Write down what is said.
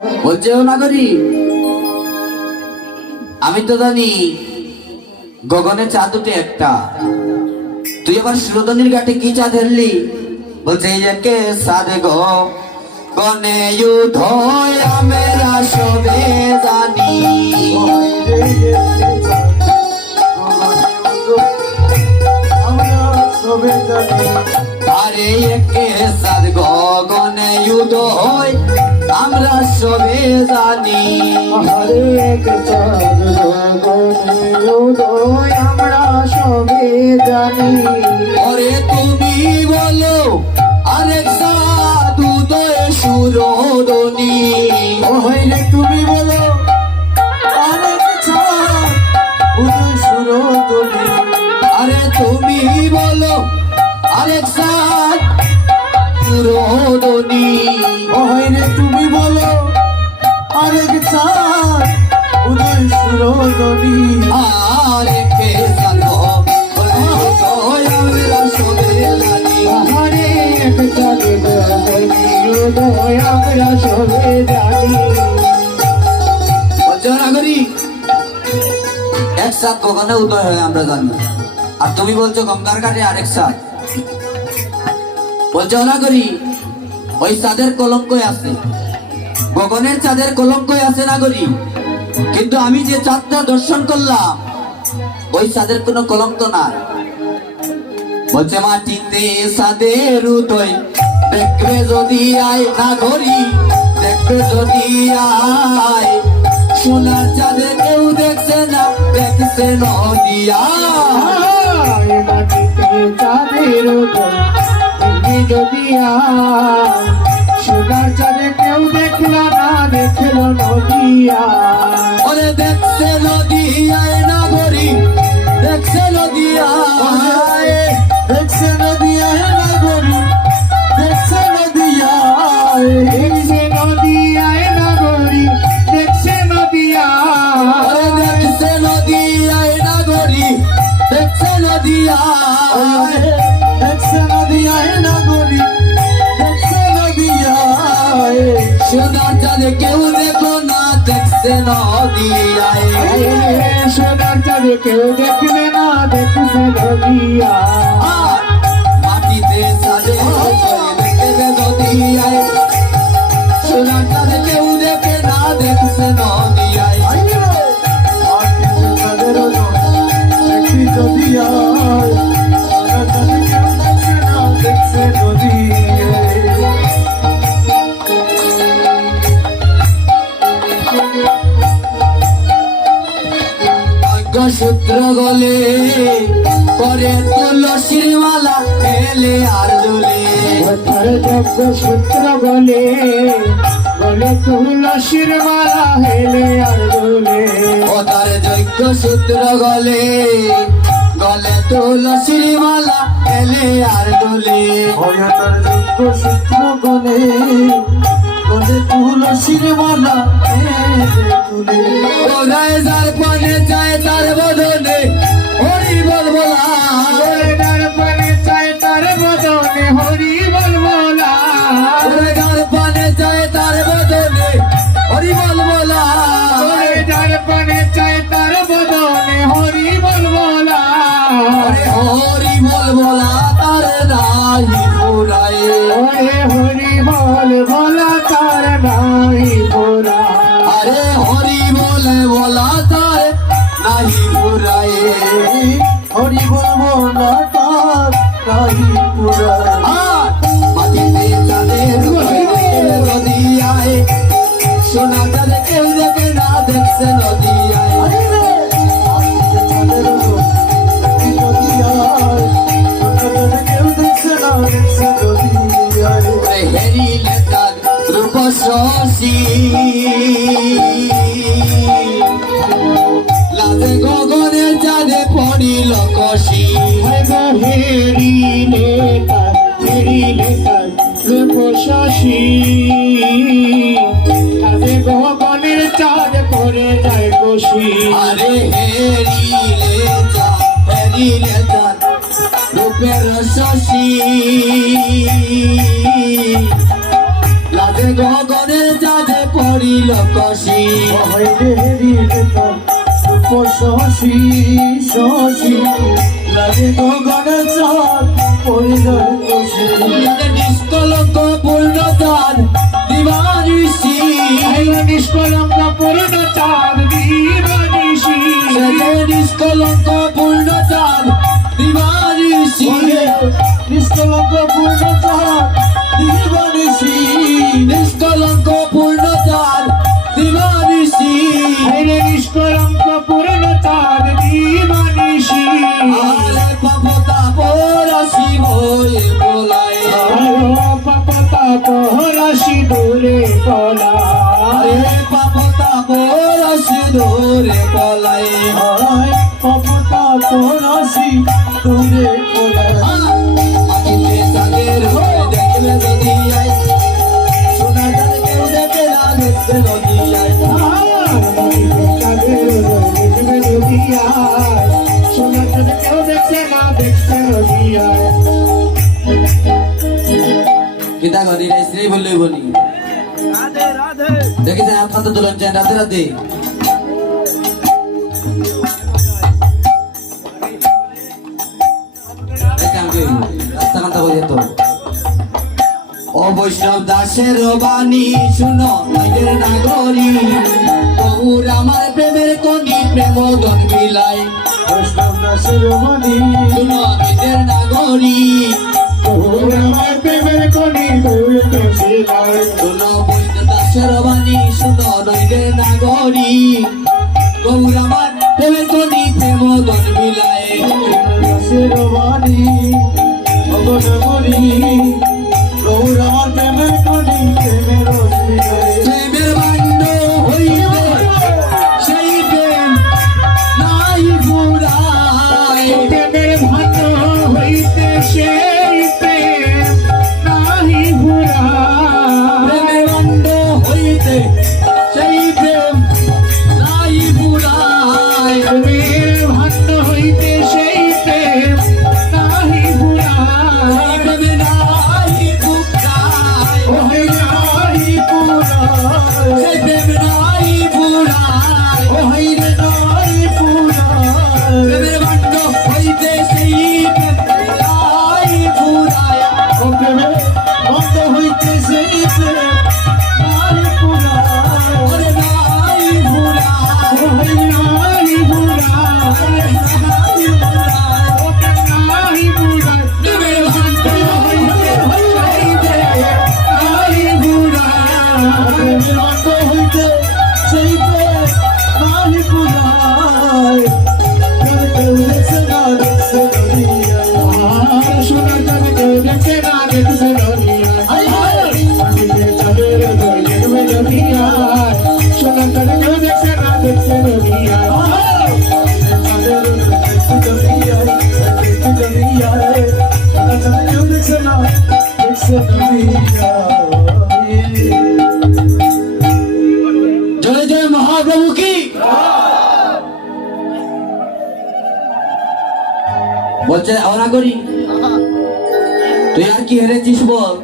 বলছে ও নাগরী, আমি তো জানি গগনে চাঁদ উঠে একটা, তুই আবার সুরধনির ঘাটে কি চাঁদ ধরলি? বলছে এই যে কে সাদে গো গনে উদয় আমরা সবে জানি। আরে একে সাদ গগনে উদয় আমরা সবে জানি। আরে এক চাঁদ গগনে উদয় আমরা সবে জানি। ওরে তুমি বলো আরেক সাদ উদয় সুরধনি। ওরে তুমি বলো আরেক চাঁদ উদয় সুরধনি। আরে তুমি বলো আরেক সাদ সুরধনি। ওরে তুমি বলো আরেক চাঁদ উদয় সুরধনি। আরে কে সাদ উদয় আমরা সবে জানি। আরে এক চাঁদ গগনে উদয় আমরা সবে জানি। বলছো নাগরী, এক সাদ গগনে উদয় হয় আমরা জানি, আর তুমি বলছো গঙ্গার ঘাটে আরেক সাদ। বলছো নাগরী, ওই চাঁদের কলঙ্কই আছে, গগনের চাঁদের কলঙ্কই আছে নাগরী, কিন্তু আমি যে চাঁদটা দর্শন করলাম ওই চাঁদের কোনো কলঙ্ক নাই। বলছে মাটিতে চাঁদের উদয় দেখবে যদি আয় নাগরী, দেখবে যদি আয় সোনার চাঁদে কেউ দেখছে না, দেখছে নদিয়া। মাটিতে চাঁদের উদয় দেখবি যদি আয়, সোনার চাঁদে কেউ দেখলো না, দেখলো নদিয়া। ওরে দেখছে নদিয়ায় নাগরী, দেখছে নদিয়ায়। দেখছে নদিয়ায় নাগরী, দেখছে নদিয়ায়। দেখছে নদিয়ায় নাগরী, দেখছে নদিয়ায়। ওরে দেখছে নদিয়ায় নাগরী, দেখছে নদিয়ায়। দেখছে নদিয়ায় নাগরী, দেখছে নদিয়ায়। সোনার চাঁদে কেউ দেখো না, দেখছে নদিয়ায়। সোনার চাঁদে কেউ দেখবে না, দেখছে নদিয়া। আর মাটিতে চাঁদে দেখবে নদিয়ায়, সোনার চাঁদে কেউ দেখে না, দেখছে নদিয়ায়। দেখবি নদিয়ায়, সোনার চাঁদে কেউ দেখছে না, দেখছে নদিয়ায়। সূত্র গলে করে তুলসীর মালা এলে আর দুলে। যজ্ঞ সূত্র বলে বলে তুলসীর মালা হেলে আর দোলে। ও তার যজ্ঞ সূত্র গলে গলে তুলসীর মালা এলে আর দুলে। তার যজ্ঞ সূত্র বলে বলে তুলসীর মালা হেলে তুলে। ওরাই যার পানে চায় তার বদনে হরি বল বলা। যার পানে চায় তার বদনে হরি বল বলা। ওরে যার পানে চায় তার বদনে হরি বল বলা। যার পানে চায় তার বদনে হরি বল বলা। আরে হরি বল বলা তার নাহি ফুরায়। ওরে হরি বল বলা তার নাই পোরা। আরে হরি বলে বলা তার নাহি ফুরায়। হরি বল বলা তার নাই পোরা। আর মাটিতে চাঁদের নদিয়ায়, সোনা চাঁদে কেউ দেখে না, দেখছে নদিয়ায়। হেরিলে তার রূপ শশী লাজে গগনে চাঁদে পড়িল কষি। হেরিলে তার রূপ শশী আজে গগনের চাঁদ পড়ে যায় কষি। আরে হেরিলে চাঁদ রূপের শশী লাজে গগনে চাঁদে পড়িল কষি হইলে হৃদতা শশী শশী লাগে গগনের চাঁদ পরিণয় কষি নিষ্কলঙ্ক পূর্ণ চাঁদ দিবানিশি নিষ্কলঙ্ক পূর্ণ চাঁদ দিবানিশি নিষ্কলঙ্ক পূর্ণ চাঁদ দিবানিশি নিষ্কলঙ্ক পূর্ণ চাঁদ দিবানিশি নিষ্কলঙ্ক পূর্ণ চাঁদ দিবানিশি নিষ্কলঙ্ক পূর্ণ চাঁদ দিবানিশি আরে পাপতা পরাশি হয়ে বলায় পাপতা পরাশি দূরে পলায় আরে পাপতা পরাশি দূরে পলায় পাপতা পরাশি দূরে পলায় আকিলে সাগের হয়ে দেখবে যদি আয় সোনা জাল কেউ দেখে না দেখতে যদি আয় কিতা করি রে শ্রী বললে বলি দেখেছেন আপনার তো দুলন চান রাতে রাতে রাস্তা কান্তা করে যেত ও বৈষ্ণব দাসের বাণী শুনো নইদের নাগরী বহুর আমার প্রেমের কনি প্রেম গন বিলাই বৈষ্ণব দাসের মনি শুনো নইদের নাগরী আমার প্রেমের কনি দৌড়তে শিলায় শুনো বৈষ্ণব দাসের বাণী শুনো নইদের নাগরী বহুর আমার প্রেমের কনি প্রেম গন বিলাই দাসের মনি অবনমনি গৌর আমার প্রেমের কনি প্রেমের অস্মিতায় প্রেমের বান্ড হইবে সেই প্রেম নাই ফুরায় প্রেমের ভাত হইতে সেই প্রেম নাহি ভুরায় প্রেমের বান্ড হইতে সেই প্রেম নাই ফুরায় প্রেমের ভাত হইতে সেই প্রেম নাহি ভুরায় প্রেমে নাই ফুরায় ওহে নাহি ভুরায় সেই প্রেম নাই ফুরায় ওহে রে নাহি ভুরায় প্রেমের বান্ড হইতে সেই প্রেম নাই ফুরায় ও প্রেমের ভাত হইতে সেই প্রেম নাহি ভুরায় ওরে নাই ফুরায় ওহে নাহি ভুরায় নাই ফুরায় ওকে নাহি ভুরায় প্রেমের বান্ড হইতে নাহি ভুরায় প্রেমের ভাত হইতে সেই প্রেম নাহি ভুরায় কেউ দেখছে না দেখছে দুনিয়ায় সোনার কানে কেউ দেখছে না দেখছে দুনিয়ায় পাখিতে চাঁদের দোল দেখবে দুনিয়ায় সোনার কানে কেউ দেখছে না দেখছে দুনিয়ায় চাঁদের দোল দেখছে দুনিয়ায় দেখছে দুনিয়ায় সোনার কানে কেউ দেখছে না দেখছে দুনিয়ায় জয় জয় মহাপ্রভু কি বলছে ওরা করি তুই আর কি হেরেছিস বল